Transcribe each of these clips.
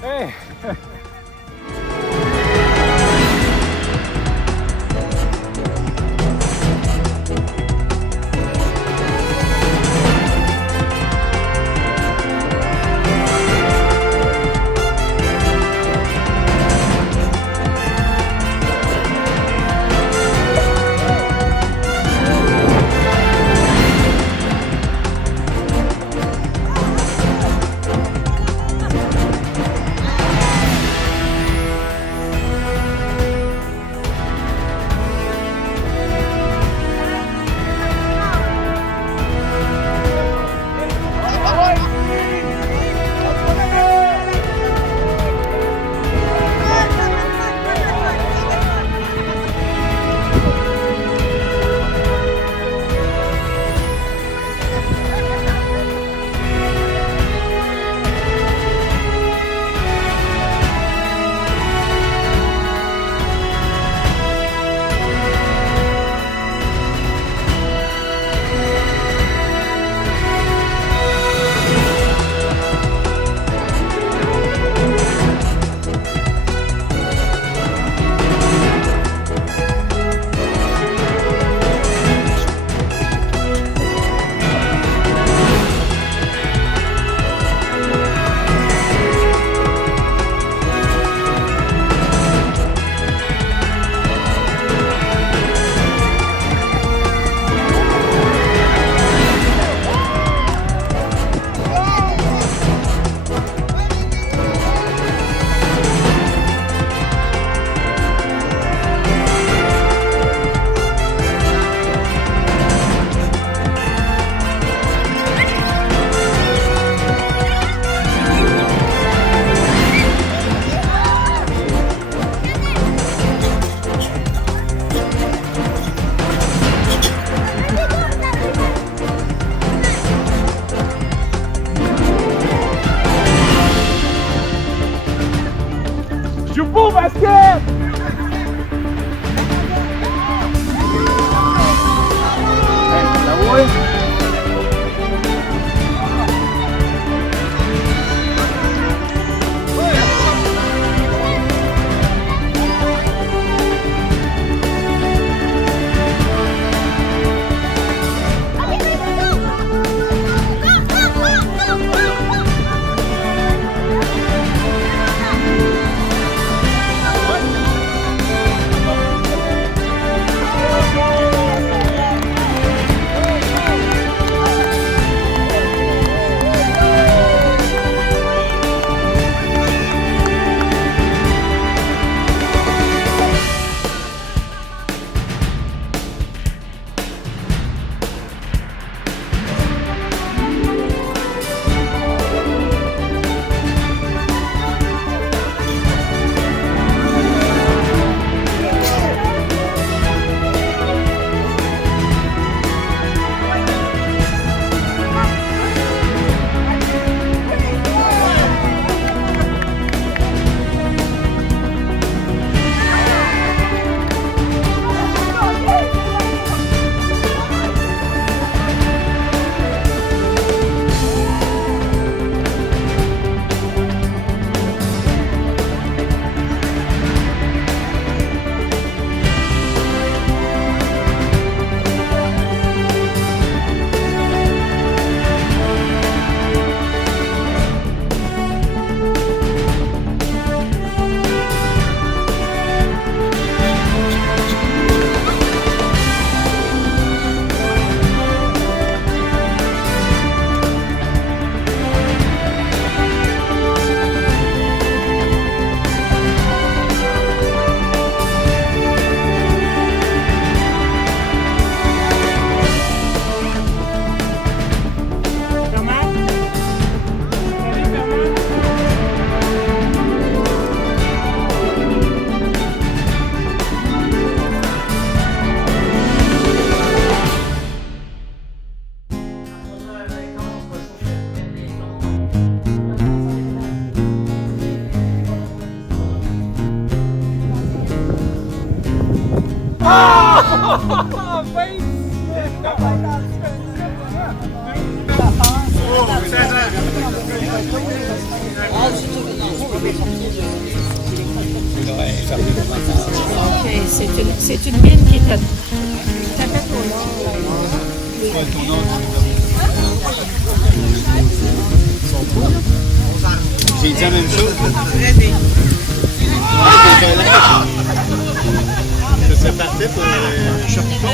Hey. Joue beau basket! Hey, la boy! Okay, c'est une mine qui est à fait au nord. J'ai dit la même chose. Ça serait parfait pour Chapicon.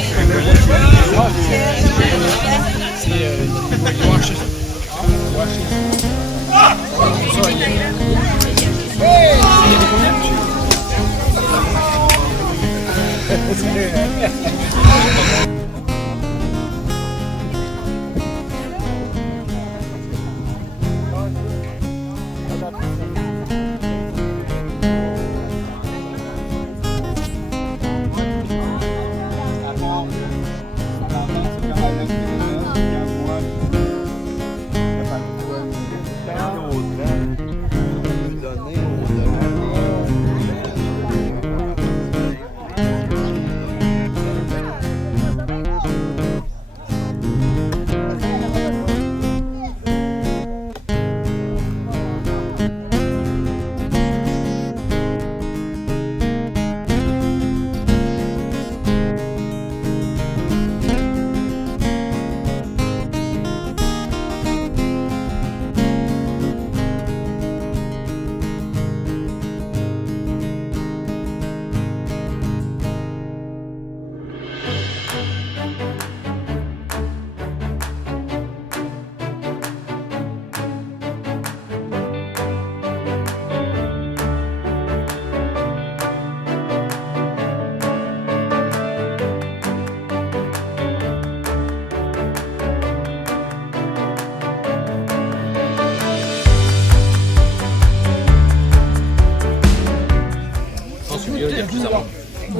Il y a plus avant. Je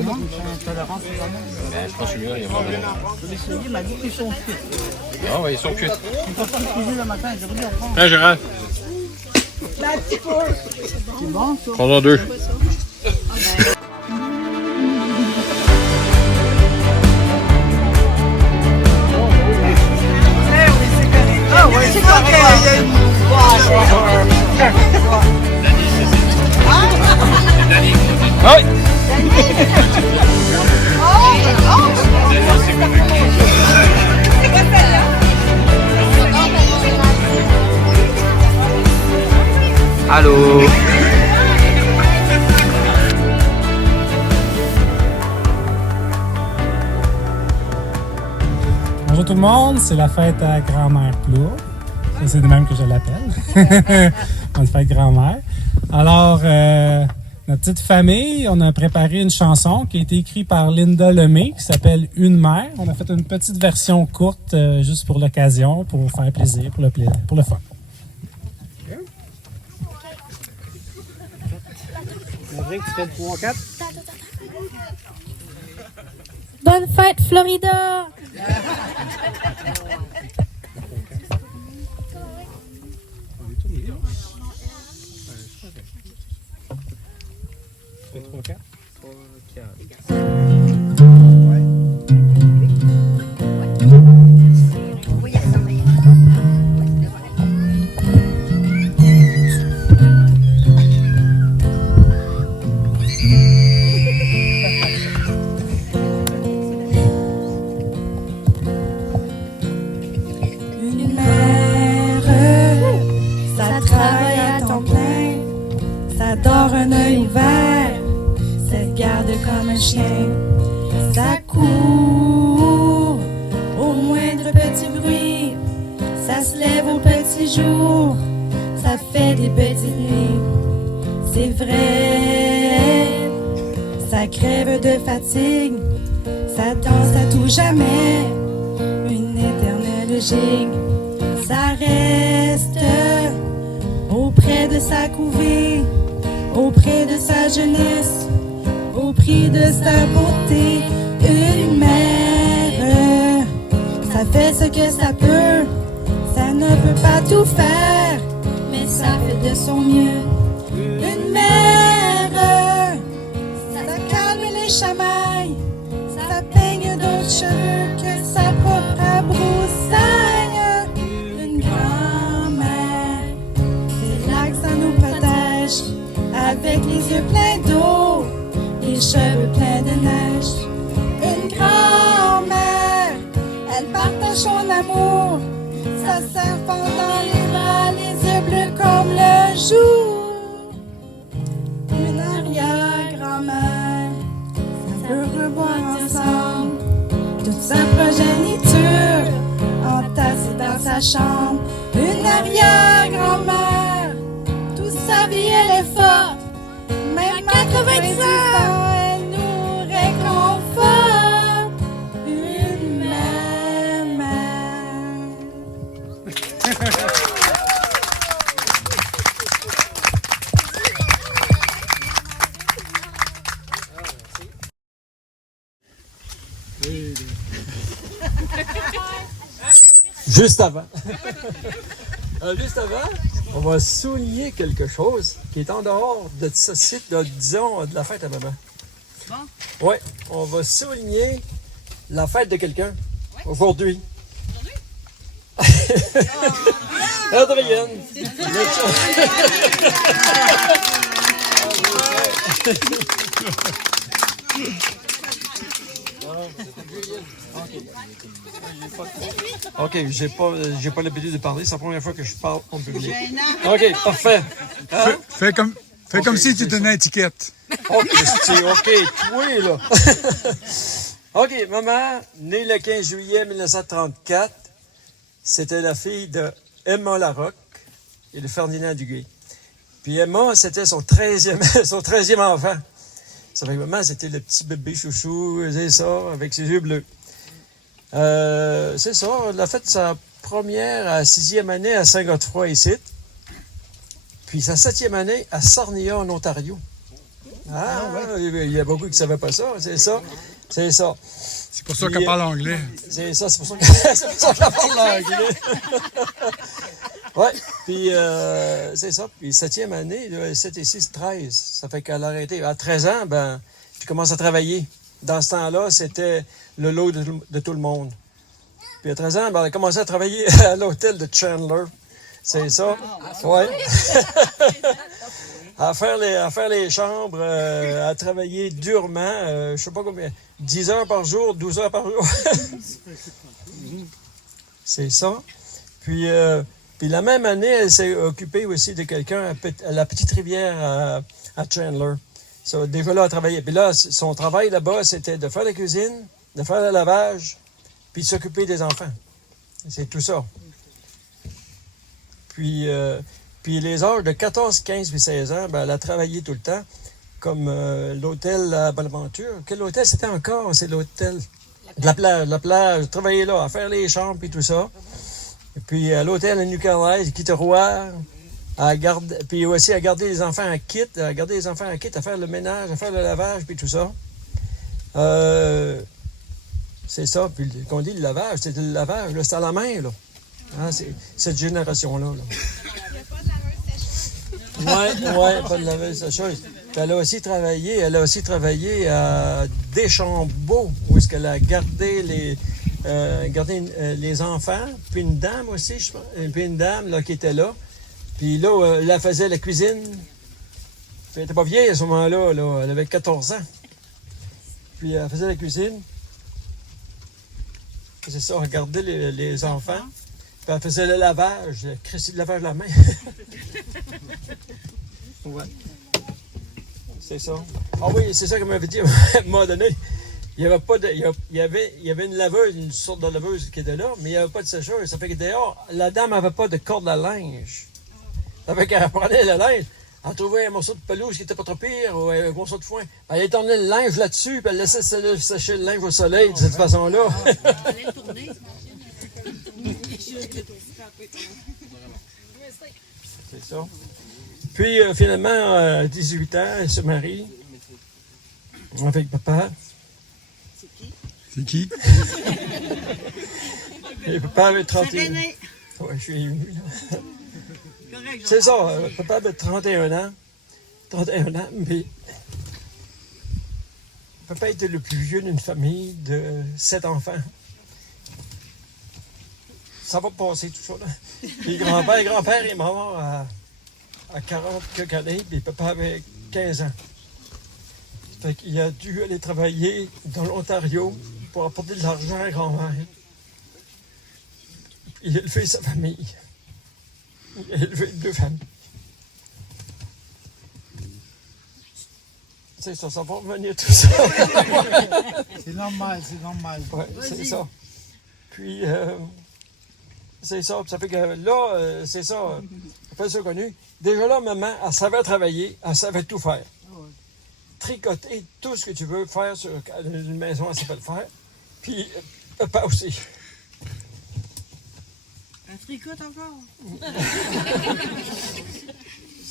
pense que celui-là, il y a moins de monde. Il m'a dit qu'ils sont cuits. Ah oui, ils sont cuits. Ils ne peuvent pas cuisiner le matin, je reviens prendre. Hein, Gérald? C'est bon, ça. Prends-en deux. Ah oui, c'est correct. Ah oui! Allô? Bonjour tout le monde, c'est la fête à grand-mère Plourde. C'est de même que je l'appelle. Bonne fête grand-mère. Alors, notre petite famille, on a préparé une chanson qui a été écrite par Linda Lemay qui s'appelle Une mère. On a fait une petite version courte juste pour l'occasion, pour faire plaisir, pour le fun. Maverick, tu fais 3-4. Bonne fête, Florida! Tu fais 3-4? Une mère, ça travaille à temps plein, ça dort un œil ouvert, ça te garde comme un chien, ça court au moindre petit bruit, ça se lève au petit jour, ça fait des petites nuits, c'est vrai, ça crève de fatigue, ça danse à tout jamais, une éternelle gigue. Ça reste auprès de sa couvée, auprès de sa jeunesse, au prix de sa beauté. Une mère, ça fait ce que ça peut, ça ne peut pas tout faire, mais ça fait de son mieux. Une mère, ça calme les chamailles, ça peigne d'autres cheveux que sa propre broussaille. Une grand-mère, c'est là que ça nous protège, avec les yeux pleins d'eau, les cheveux pleins de neige. Une grand-mère, elle partage son amour. Sa serpent dans les bras, les yeux bleus comme le jour. Une arrière-grand-mère, ça peut reboire ensemble. Toute sa progéniture, entassée dans sa chambre. Une arrière-grand-mère, toute sa vie elle est forte. Même à 90 ans, elle nous réconforte. Une mère. Juste avant. Juste avant, on va souligner quelque chose qui est en dehors de ce site, disons, de la fête à maman. Bon? Oui, on va souligner la fête de quelqu'un aujourd'hui. Adrienne. OK, j'ai pas l'habitude de parler, c'est la première fois que je parle en public. OK, parfait. Hein? Fais comme si tu étais une étiquette. OK, oui, là. OK, maman, née le 15 juillet 1934, c'était la fille de Emma Larocque et de Ferdinand Duguay. Puis Emma, c'était son 13e enfant. Ça fait que maman, c'était le petit bébé chouchou, c'est ça, avec ses yeux bleus. C'est ça, elle a fait sa première à 6e année à Saint-Godefroy ici, puis sa 7e année à Sarnia, en Ontario. Il y a beaucoup qui ne savaient pas ça, c'est ça. C'est pour ça qu'elle parle anglais. C'est pour ça qu'elle parle anglais. Oui, puis c'est ça. Puis 7e année, 7 et 6, 13. Ça fait qu'elle a arrêté. À 13 ans, ben, tu commences à travailler. Dans ce temps-là, c'était le lot de tout le monde. Puis à 13 ans, ben, elle a commencé à travailler à l'hôtel de Chandler. C'est ça? Oui. à faire les chambres, à travailler durement, je ne sais pas combien, 10 heures par jour, 12 heures par jour. C'est ça. Puis la même année, elle s'est occupée aussi de quelqu'un à la Petite Rivière à Chandler. Ça, déjà là, elle travaillait. Puis là, son travail là-bas, c'était de faire la cuisine, de faire le lavage, puis de s'occuper des enfants. C'est tout ça. Puis les âges de 14, 15 puis 16 ans, ben, elle a travaillé tout le temps, comme l'hôtel à Bonaventure. Quel hôtel c'était encore? C'est l'hôtel de la plage. La plage, travailler là, à faire les chambres puis tout ça. Et puis à l'hôtel à Newcastle, Kitteroy, puis aussi à garder les enfants à kit, à faire le ménage, à faire le lavage puis tout ça. C'est ça. Puis qu'on dit le lavage, c'était le lavage, là, c'était à la main, là. Hein, c'est cette génération-là. Oui, pas de laveuse sécheuse. Elle a aussi travaillé à Deschambault, où est-ce qu'elle a gardé les enfants, puis une dame aussi, je pense, puis une dame là, qui était là. Puis là, elle faisait la cuisine. Elle n'était pas vieille à ce moment-là, là. Elle avait 14 ans. Puis elle faisait la cuisine. C'est ça, elle gardait les enfants. Puis elle faisait le lavage, le lavage de la main. Ouais. C'est ça. Ah oui, c'est ça qu'elle m'avait dit à un moment donné. Il y avait pas de. Il y avait une laveuse, une sorte de laveuse qui était là, mais il n'y avait pas de sécheuse. Ça fait que dehors, la dame n'avait pas de corde à linge. Ça fait qu'elle prenait le linge, elle trouvait un morceau de pelouse qui n'était pas trop pire, ou un morceau de foin. Elle étendait le linge là-dessus, puis elle laissait sécher le linge au soleil de cette façon-là. C'est ça. Puis finalement, à 18 ans, elle se marie avec papa. C'est qui? Et papa avait 31 ans. Ouais, je suis ému, là. C'est ça, papa avait 31 ans. 31 ans, mais papa était le plus vieux d'une famille de 7 enfants. Ça va passer tout ça, là. Puis grand-père est mort à 40 quelques années, puis papa avait 15 ans. Fait qu'il a dû aller travailler dans l'Ontario pour apporter de l'argent à grand-mère. Il a élevé sa famille. Il a élevé 2 familles. C'est ça, ça va revenir tout ça. C'est normal, c'est normal. Ouais, c'est ça. Puis, c'est ça. Ça fait que là, c'est ça. Pas ça connu. Déjà là, maman, elle savait travailler, elle savait tout faire. Tricoter tout ce que tu veux faire sur une maison, elle savait le faire. Puis, papa aussi. Un tricote encore?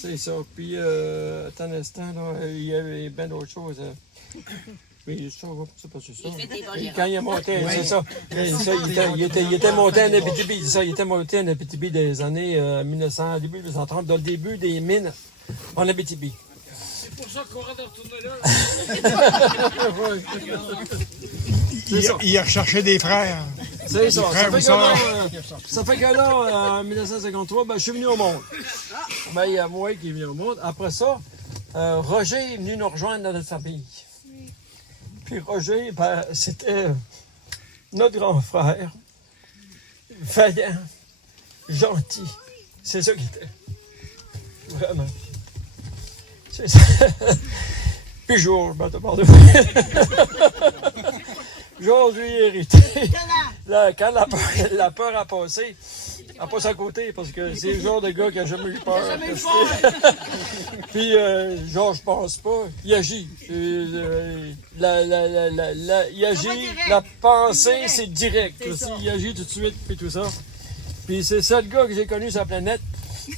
C'est ça. Puis, attends un instant, là, il y avait bien d'autres choses. Mais ça, c'est pas ça. Et quand il est monté, c'est ça. Il était monté en Abitibi, c'est ça. Il était monté en Abitibi des années 1900, début 1930, dans le début des mines en Abitibi. C'est pour ça qu'on va retourner là. Il a recherché des frères. C'est ça. frères Ça fait que là, en 1953, ben, je suis venu au monde. Ben, il y a moi qui est venu au monde. Après ça, Roger est venu nous rejoindre dans notre famille. Puis Roger, ben, c'était notre grand frère, vaillant, gentil. C'est ça qu'il était. Vraiment. C'est ça. Puis Georges, ben, t'as parlé de moi. Georges, lui, hérité. Là, quand la peur a passé, elle passe à côté parce que c'est le genre de gars qui n'a jamais eu peur. Puis, Georges, je pense pas. Il agit. Il agit. La pensée, c'est direct. Il agit tout de suite, puis tout ça. Puis, c'est ça le gars que j'ai connu sur la planète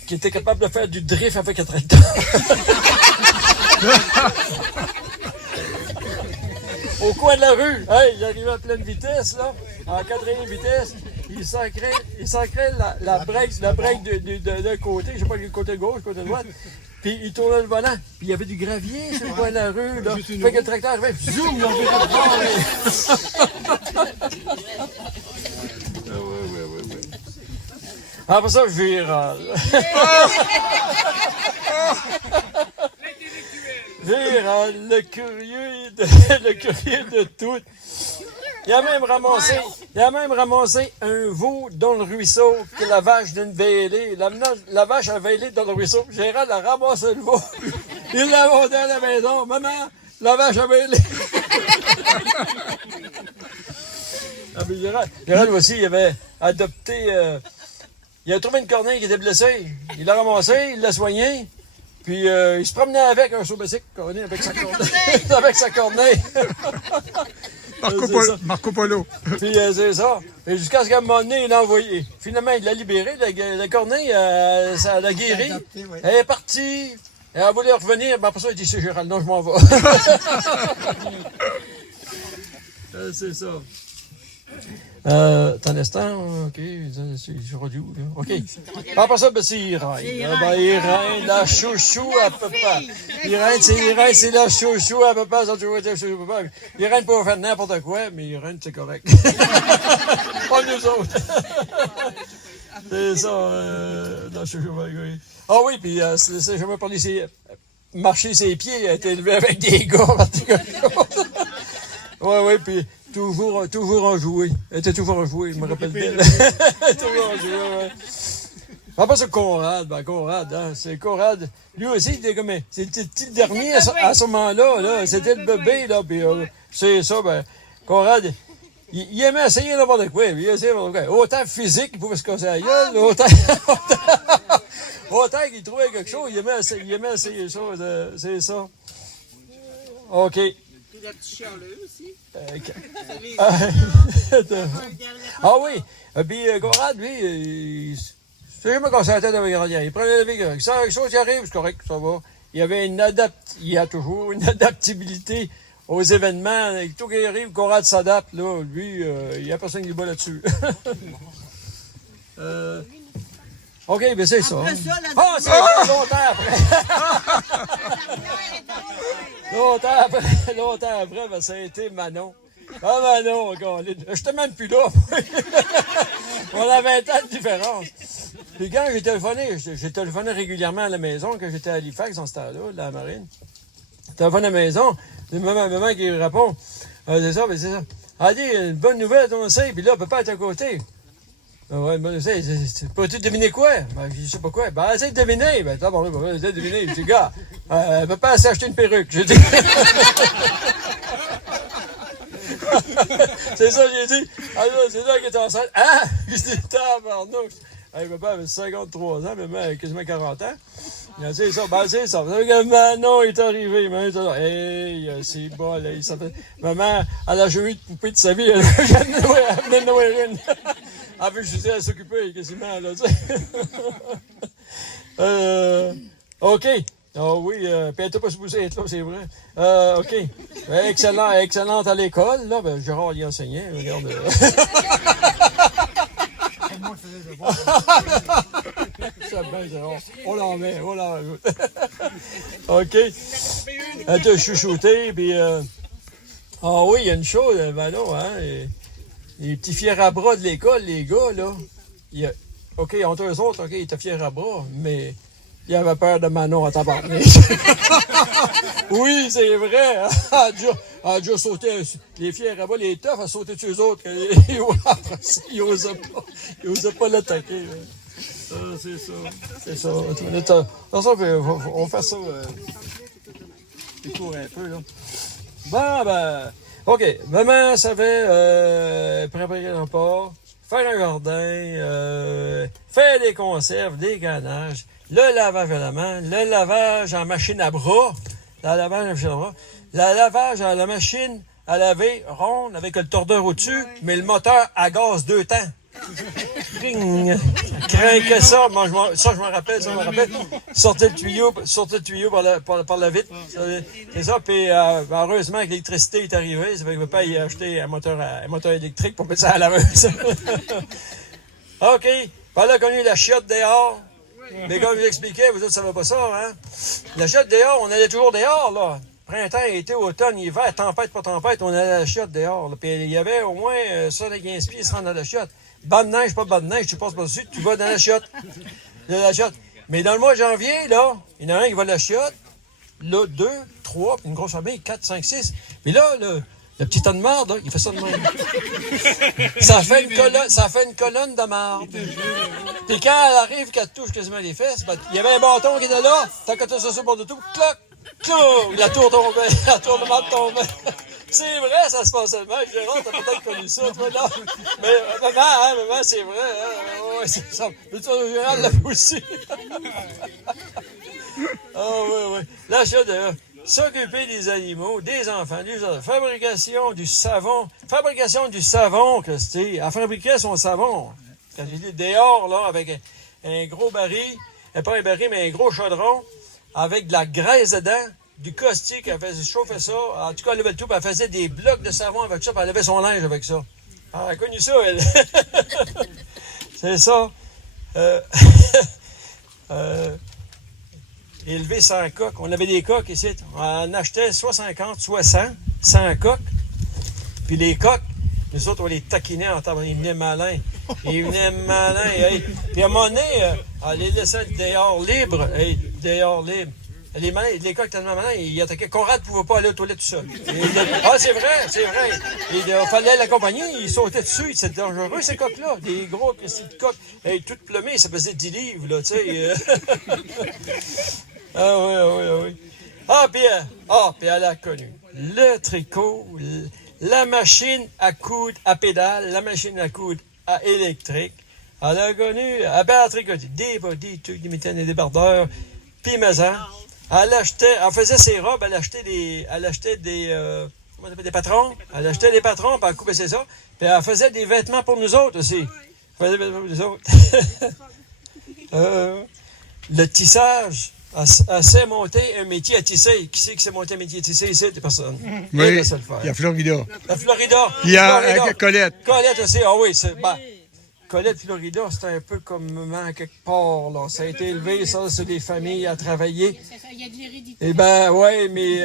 qui était capable de faire du drift avec un tracteur. Au coin de la rue, hey, il arrivait à pleine vitesse, là, en 4e vitesse, il sacrait la break d'un côté, je sais pas le côté gauche, le côté droite, puis il tournait le volant, puis il y avait du gravier sur le coin de la rue, là, fait que le tracteur arrivait, zoom, il envirait de bord, oui. Après ça, je vire. Le curieux de tout. Il a même ramassé un veau dans le ruisseau que la vache d'une veillée. La vache a veillé dans le ruisseau. Gérald a ramassé le veau. Il l'a monté à la maison. Maman, la vache a veillé. Gérald aussi, il avait adopté... il a trouvé une corneille qui était blessée. Il l'a ramassée, il l'a soignée. Puis il se promenait avec un soubessic, avec sa corneille. Avec sa corneille. Marco Polo. Puis c'est ça. Et jusqu'à ce qu'à un moment donné, il l'a envoyé. Finalement, il l'a libéré. La corneille, ça l'a guéri. Elle est partie. Elle a voulu revenir. Ben, après ça, il dit, c'est Gérald, non, je m'en vais. C'est ça. T'as un instant? OK, je rendu où, là? OK. Après ça, ben, c'est Irène. Irène, la chouchou à papa. Irène, c'est la chouchou à papa. Ça a toujours été chouchou à papa. Irène peut faire n'importe quoi, mais Irène, c'est correct. Pas nous autres. C'est ça, la chouchou à papa. Ah oui, puis j'ai jamais parlé, marcher ses pieds, elle a été élevée avec des gars, oui, puis toujours enjoué. Elle était toujours enjouée, je me rappelle d'elle. Toujours enjouée, ouais. Après, c'est Conrad. Hein, c'est Conrad. Lui aussi, il était comme... C'était le petit dernier à ce moment-là. Là. C'était le bébé, là. Puis, c'est ça, ben... Conrad, il aimait essayer n'importe quoi. Il essayait n'importe quoi. Autant physique, il pouvait se casser la gueule. Autant qu'il trouvait quelque chose, il aimait essayer ça. C'est ça. OK. Il a petit chialeux aussi. Oui. Puis Conrad, lui, c'est jamais cassé la tête avec rien. Il prenait la vie. Ça, quelque chose qui arrive, c'est correct, ça va. Il y a toujours une adaptabilité aux événements. Tout qui arrive, Conrad s'adapte. Là, lui, il n'y a personne qui le bat là-dessus. OK, ben c'est ça. C'est longtemps après. Longtemps après, ben, ça a été Manon. Ah, Manon, je n'étais même plus là. On avait 20 ans de différence. Puis quand j'ai téléphoné régulièrement à la maison, quand j'étais à Halifax, dans ce temps-là, la marine. téléphone à la maison. C'est maman qui répond. C'est ça, mais c'est ça. Elle dit, une bonne nouvelle, on sait, puis là, papa est à côté. Ouais, ben, peux-tu deviner quoi? Ben, je sais pas quoi. Ben, essaye de deviner. Ben, t'as bon, essaye de deviner. Je dis, gars, papa s'est acheté une perruque. J'ai dit. C'est ça, j'ai dit. Ah, là, c'est ça qui est enceinte. Ah! Je dis, tabarnouche. Hey, papa avait 53 ans, maman avait quasiment 40 ans. C'est ça, ben c'est ça. Manon est arrivé, maman. Hey, c'est bon, là. Maman, elle a jamais eu de poupée de sa vie. Elle venait de nourrir une. Elle veut juste à s'occuper, quasiment, là, tu sais. OK. Ah oui, puis elle n'était pas supposée être là, c'est vrai. OK. Excellente à l'école, là. Ben, Gérard y enseignait, regarde. Ça bien, Gérard. On l'en met. OK. Elle t'a chouchouté, puis... Ah oui, il y a une chose, Manon, hein. Les petits fiers à bras de l'école, les gars, là. OK, entre eux autres, OK, ils étaient fiers à bras, mais... Il avait peur de Manon à tabarnak. Oui, c'est vrai. Elle a déjà sauté. Les fiers à bas, les toughs, a sauté sur eux autres. Ils n'osaient pas l'attaquer. C'est ça. C'est ça. On fait ça. Il court un peu, là. Bon, ben. OK. Maman savait préparer le repas, faire un jardin, faire des conserves, des ganaches. Le lavage à la main, le lavage en machine à bras, le lavage à la machine à laver ronde avec le tordeur au-dessus, mais le moteur à gaz 2 temps. Crains que ça, moi, je m'en rappelle. Sortez le tuyau par la vitre. C'est ça, puis heureusement que l'électricité est arrivée, ça fait que papa il a acheté un moteur électrique pour mettre ça à la laveuse. OK, par là qu'on a eu la chiotte dehors. Mais comme je vous l'expliquais, vous autres, ça va pas ça, hein? La chiotte dehors, on allait toujours dehors, là. Printemps, été, automne, hiver, tempête, pas tempête, on allait à la chiotte dehors. Là. Puis il y avait au moins ça, les 15 pieds, se rendre à la chiotte. Bonne neige, pas bonne neige, tu passes pas dessus, tu vas dans la chiotte. Mais dans le mois de janvier, là, il y en a un qui va à la chiotte, là, 2, 3, puis une grosse famille, 4, 5, 6. Puis là, le petit tas de marde, là, il fait ça de même. Ça fait une colonne de marde. Puis quand elle arrive, qu'elle touche quasiment les fesses, ben, il y avait un bâton qui était là, tant que tu ça bord de tout, clac, clac, la tour tombait, la tour de marde tombait. C'est vrai, ça se passait mal. Gérard, t'as peut-être connu ça, toi, là. Mais maman, c'est vrai, hein. Ouais, c'est ça. Mais toi, Gérard l'a fait aussi. Oui. La chiotte, s'occuper des animaux, des enfants, des autres. Fabrication du savon, que c'était. Elle fabriquait son savon. Quand j'ai dit dehors, là, avec un gros baril, pas un baril, mais un gros chaudron, avec de la graisse dedans, du caustique, elle faisait chauffer ça. En tout cas, elle levait le tout, puis elle faisait des blocs de savon avec ça, puis elle levait son linge avec ça. Elle a connu ça, elle. C'est ça. Élever 100 coques. On avait des coques ici. On en achetait soit 50, soit 100 coques. Puis les coques, nous autres, on les taquinait en temps. Ils venaient malins. Hey. Puis à un moment donné, on les laissait dehors libres. Les coques tellement malins, ils attaquaient. Conrad ne pouvait pas aller aux toilettes tout seul. C'est vrai. Il fallait l'accompagner, il sautait dessus. C'était dangereux, ces coques-là. Des gros petites coques. Toutes plumées, ça faisait 10 livres, là, tu sais. Oui. Puis elle a connu le tricot, la machine à coudre à pédale, la machine à coudre à électrique. Elle a connu, elle tricoter des bodys, des mitaines et des débardeurs, puis maison. Elle faisait ses robes, elle achetait des patrons. Elle achetait des patrons, puis elle coupait ça. Puis elle faisait des vêtements pour nous autres aussi. Elle faisait des vêtements pour nous autres. Le tissage. Elle sait monter un métier à tisser. Qui c'est qui sait monter un métier à tisser ici? Des personnes. Oui, il y a Florida. La Florida. Il y a Colette. Colette aussi, Colette, Florida, c'était un peu comme maman quelque part, là. Ça a été élevé, ça, sur des familles à travailler. Il y a de l'hérédité. Eh ben, ouais, mais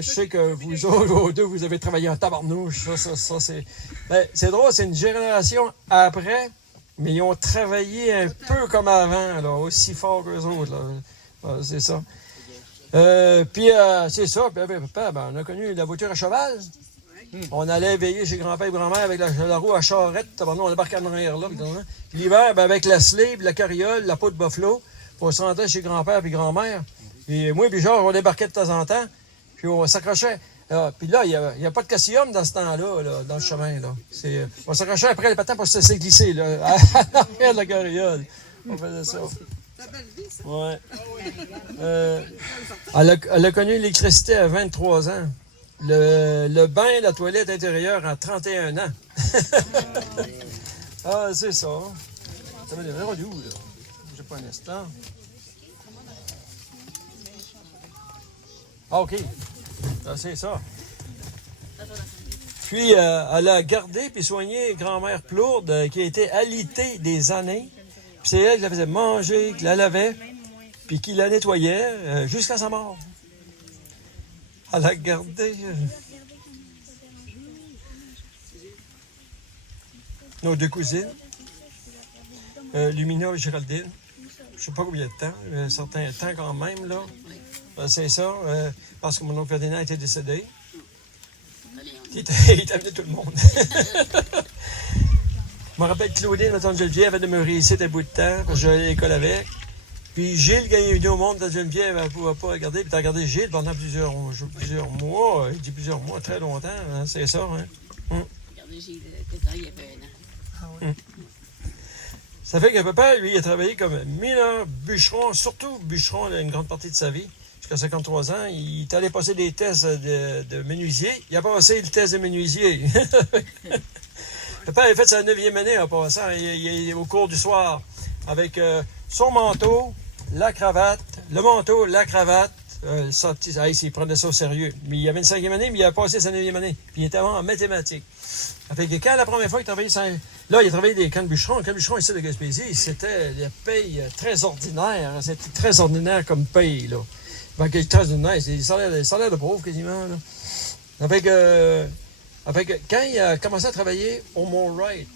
je sais que vous autres, deux, vous avez travaillé en tabarnouche. Ça, c'est... Ben, c'est drôle, c'est une génération après, mais ils ont travaillé un peu comme avant, là, aussi fort qu'eux autres, là. C'est ça. Puis c'est ça. Puis avec papa, ben, on a connu la voiture à cheval. On allait veiller chez grand-père et grand-mère avec la roue à charrette. On débarquait en arrière là. Puis l'hiver, ben, avec la slave, la carriole, la peau de buffalo, on se rentrait chez grand-père et grand-mère. Puis moi, puis genre, on débarquait de temps en temps. Puis on s'accrochait. Puis là, il n'y a pas de cassium dans ce temps-là, là, dans le chemin. Là. On s'accrochait après les patins pour se laisser glisser là, à l'arrière de la carriole. On faisait ça. Ouais. Elle a connu l'électricité à 23 ans. Le bain, la toilette intérieure à 31 ans. Ah, c'est ça. Ça va devenir rendu où, là? J'ai pas un instant. Ah, OK. Ah, c'est ça. Puis, elle a gardé puis soigné grand-mère Plourde, qui a été alitée des années. Puis c'est elle qui la faisait manger, qui la lavait, puis qui la nettoyait jusqu'à sa mort. Elle a gardé nos deux cousines, Lumina et Géraldine. Je ne sais pas combien de temps, un certain temps quand même, là. C'est ça, parce que mon oncle Ferdinand était décédé. Il t'a amené tout le monde. Je me rappelle que Claudine, ma tante Geneviève, avait demeuré ici un bout de temps, parce que j'allais à l'école avec. Puis Gilles, quand il est venu au monde, tante Geneviève, elle ne pouvait pas regarder. Puis tu as regardé Gilles pendant plusieurs mois. Il dit plusieurs mois, très longtemps. Hein, c'est ça, hein? Regardez Gilles, quand il y avait un an. Ça fait que papa, lui, il a travaillé comme mineur, bûcheron, surtout bûcheron une grande partie de sa vie. Jusqu'à 53 ans, il est allé passer des tests de menuisier. Il a passé le test de menuisier. Papa avait fait sa 9e année en passant, au cours du soir, avec son manteau, la cravate, le manteau, la cravate. Il prenait ça au sérieux. Mais il avait une 5e année, mais il a passé sa 9e année. Puis il était en mathématiques. Ça fait que quand la première fois qu'il travaillait, là, il a travaillé des camps de bûcherons. Le camp de bûcheron ici de Gaspésie, c'était des payes très ordinaires. C'était très ordinaire comme paye, là. Fait que très ordinaire, c'est des salaires de pauvres quasiment, là. Ça fait que quand il a commencé à travailler au Mont-Wright,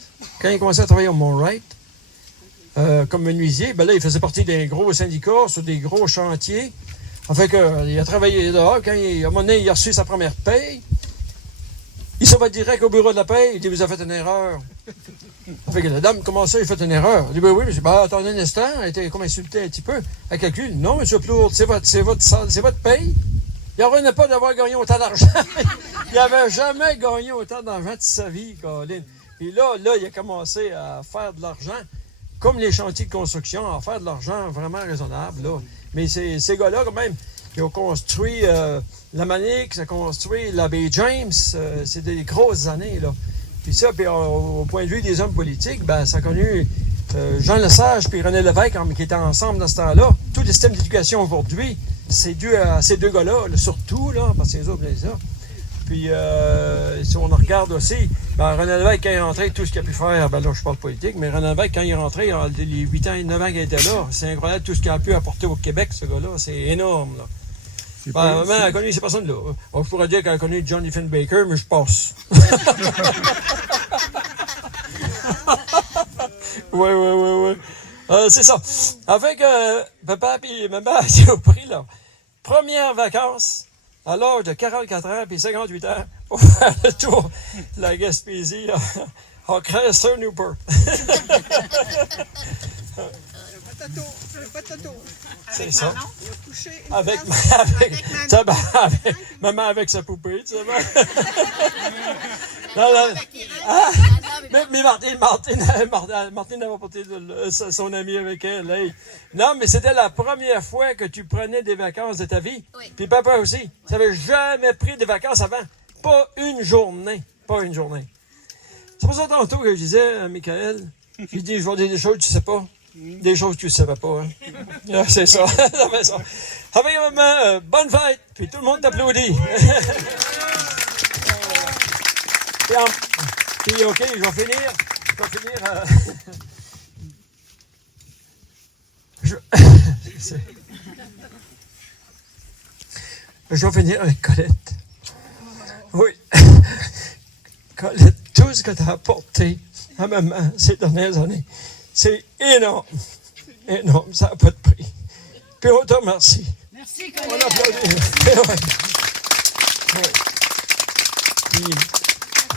comme menuisier, ben là, il faisait partie d'un gros syndicat sur des gros chantiers. Ça fait que, il a travaillé là. Quand à un moment donné, il a reçu sa première paye, il s'en va direct au bureau de la paye. Il dit, vous avez fait une erreur. Ça fait que la dame, comment ça, il a fait une erreur? Il dit, ben oui, mais attendez un instant. Elle était comme insultée un petit peu. Elle calcule, non, monsieur Plourde, c'est votre paye. Il n'en revenait pas d'avoir gagné autant d'argent. Il n'avait jamais gagné autant d'argent de sa vie, Colin. Puis là, il a commencé à faire de l'argent, comme les chantiers de construction, à faire de l'argent vraiment raisonnable, là. Mais ces gars-là, quand même, ils ont construit la Manique, ils ont construit la baie James. C'est des grosses années, là. Puis ça, puis au point de vue des hommes politiques, ben, ça a connu Jean Lesage puis René Lévesque qui étaient ensemble dans ce temps-là. Tout le système d'éducation aujourd'hui, c'est dû à ces deux gars-là, là, surtout, là, parce que les autres, ça. Puis, si on regarde aussi, ben, René Lévesque, quand il est rentré, tout ce qu'il a pu faire, ben là, je parle politique, mais René Lévesque, quand il est rentré, les 8 ans et 9 ans qu'il était là, c'est incroyable tout ce qu'il a pu apporter au Québec, ce gars-là. C'est énorme, là. Ben, maman a connu ces personnes-là. On pourrait dire qu'elle a connu John Diefenbaker, mais je passe. Oui. C'est ça. Avec papa et maman, ils ont pris leur première vacances à l'âge de 44 ans puis 58 ans pour faire le tour de la Gaspésie en Chrysler Newport. C'est ça. Avec maman avec sa poupée, tu sais. Mais Martine avait porté son ami avec elle. Hey. Non, mais c'était la première fois que tu prenais des vacances de ta vie. Oui. Puis papa aussi. Tu n'avais jamais pris de vacances avant. Pas une journée. C'est pour ça tantôt que je disais à Michael, j'ai dit, je vais dire des choses que tu sais pas. Des choses que tu ne savais pas, hein. C'est ça. Avec maman, bonne fête, puis tout le monde t'applaudit. Puis, OK, je vais finir. Je vais finir avec Colette. Oui. Colette, tout ce que tu as apporté à maman ces dernières années, c'est énorme. Ça n'a pas de prix. Puis on te remercie. Merci, On Colette. applaudit. Ouais.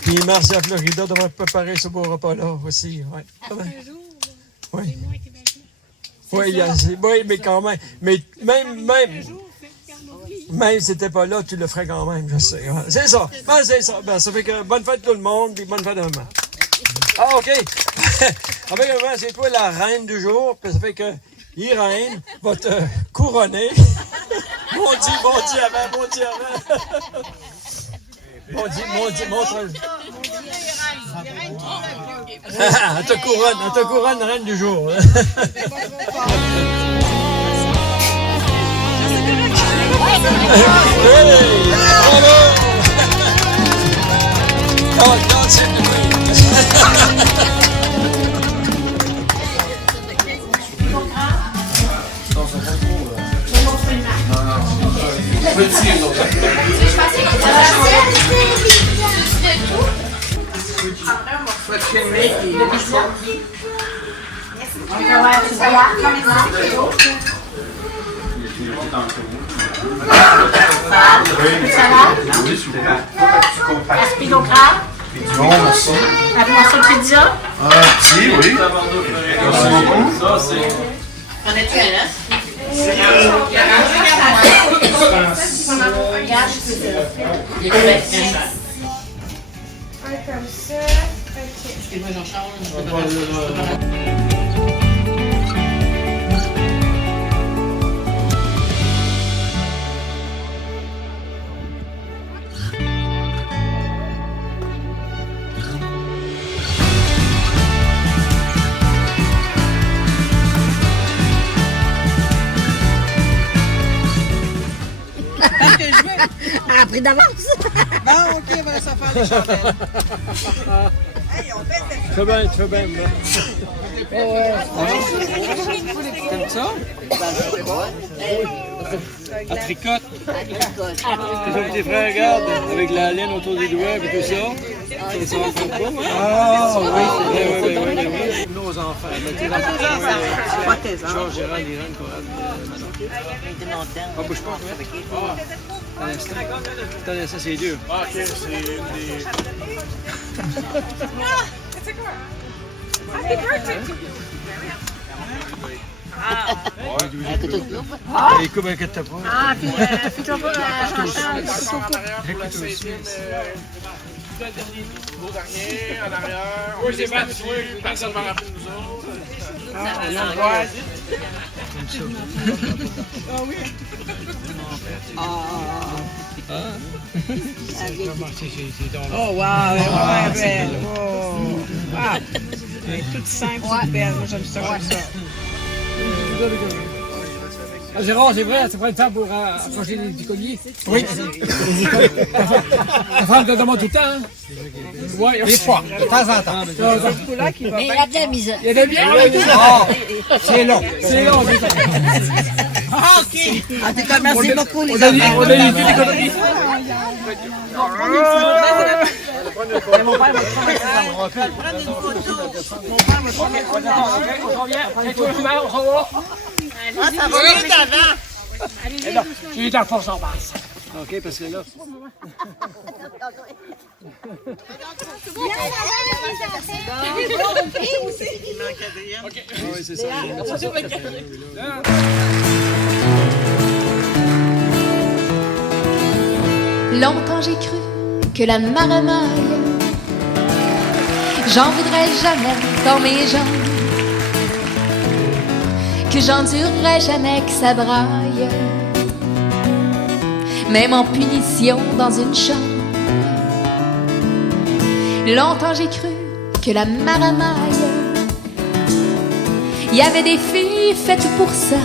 Puis Marcia Florida devrait préparer ce beau repas-là aussi. Ouais. Oui. Oui, oui, mais quand même. Mais même si t'étais pas là, tu le ferais quand même, je sais. Ouais. C'est ça. Ben, c'est ça. Ben, ça fait que bonne fête tout le monde, puis bonne fête à maman. Ah, OK. Avec maman, c'est toi la reine du jour, puis ça fait que Irène va te couronner. Mon Dieu avant. Mon Dieu, montre. Elle te couronne, reine du jour. Hey, bravo! God save the queen. Aspido crabe. Non, merci. Un morceau de pizza. Si, oui. Merci beaucoup. On a-tu un œuf? Comme ça. Excuse-moi, j'en change. Ah, pris d'avance. Bon, OK, on va laisser faire les chandelles. Tu fais bien. T'aimes ça? À tricote. Tes frères regardent avec la laine autour des doigts et tout ça. Ça va faire pas, hein? Ah, oui. Nos enfants. Pas tes enfants. Georges, Gérald, Irène, Coral. Ah, bouge pas, toi. Attends, ça, c'est dur. Ah, OK, c'est des... Les coups, inquiète-toi pas. Ah, puis fais-toi pas Le dernier, en arrière. Oui, c'est battu, personne ne m'a rappelé nous autres. Oh, wow, ouais, belle. Oh. Ah, elle est toute simple, toute belle. Moi, j'aime ça comme ça. Ah, Gérard, c'est vrai, ça prend le temps pour approcher les petits colliers. Oui. La femme te demande tout le temps, hein? Oui, Des fois, de temps en temps. Mais il y a de la misère. Il y a des biens, Ah, c'est long. c'est long, c'est ça. Ah, OK. En tout cas, merci beaucoup, les On a dit enfants. des économies. Mon père va prendre une photo. Mon père va prendre une photo. On revient, on revoit. Ah, ça va vite avant. Il est en force en basse. OK, parce que là... Oui, c'est ça. Longtemps j'ai cru que la maramaille, j'en voudrais jamais dans mes jambes, que j'endurerais jamais que ça braille, même en punition dans une chambre. Longtemps j'ai cru que la maramaille, il y avait des filles faites pour ça,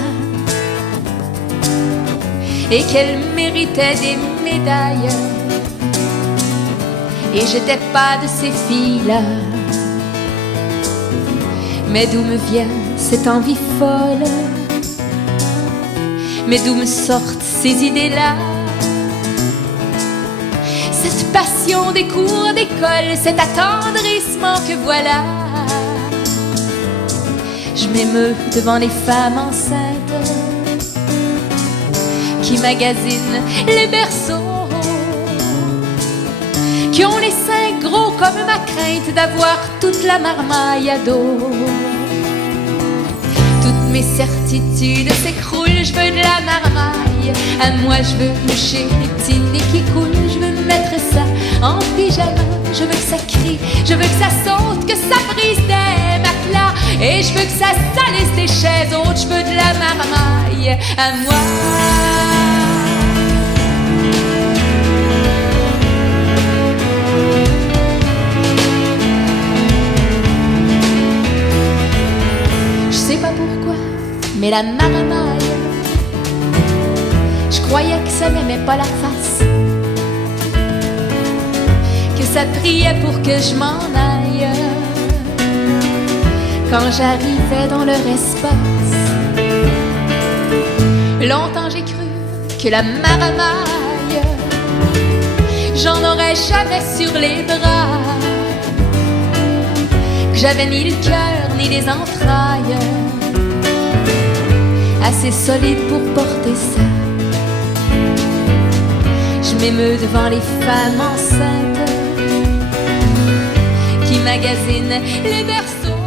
et qu'elles méritaient des médailles. Et j'étais pas de ces filles-là. Mais d'où me vient cette envie folle? Mais d'où me sortent ces idées-là? Cette passion des cours d'école, cet attendrissement que voilà. Je m'émeus devant les femmes enceintes, qui magasinent les berceaux, qui ont les seins gros comme ma crainte d'avoir toute la marmaille à dos. Toutes mes certitudes s'écroulent, je veux de la marmaille. À moi je veux moucher les petits nez qui coulent, je veux mettre ça en pyjama. Je veux que ça crie, je veux que ça saute, que ça brise des matelas. Et je veux que ça salisse des chaises hautes, je veux de la marmaille à moi. Je sais pas pourquoi, mais la marmaille, je croyais que ça m'aimait pas la face, que ça priait pour que je m'en aille. Quand j'arrivais dans leur espace, longtemps j'ai cru que la marmaille, j'en aurais jamais sur les bras, que j'avais ni le cœur ni les entrailles assez solides pour porter ça. Je m'émeus devant les femmes enceintes qui magasinent les berceaux.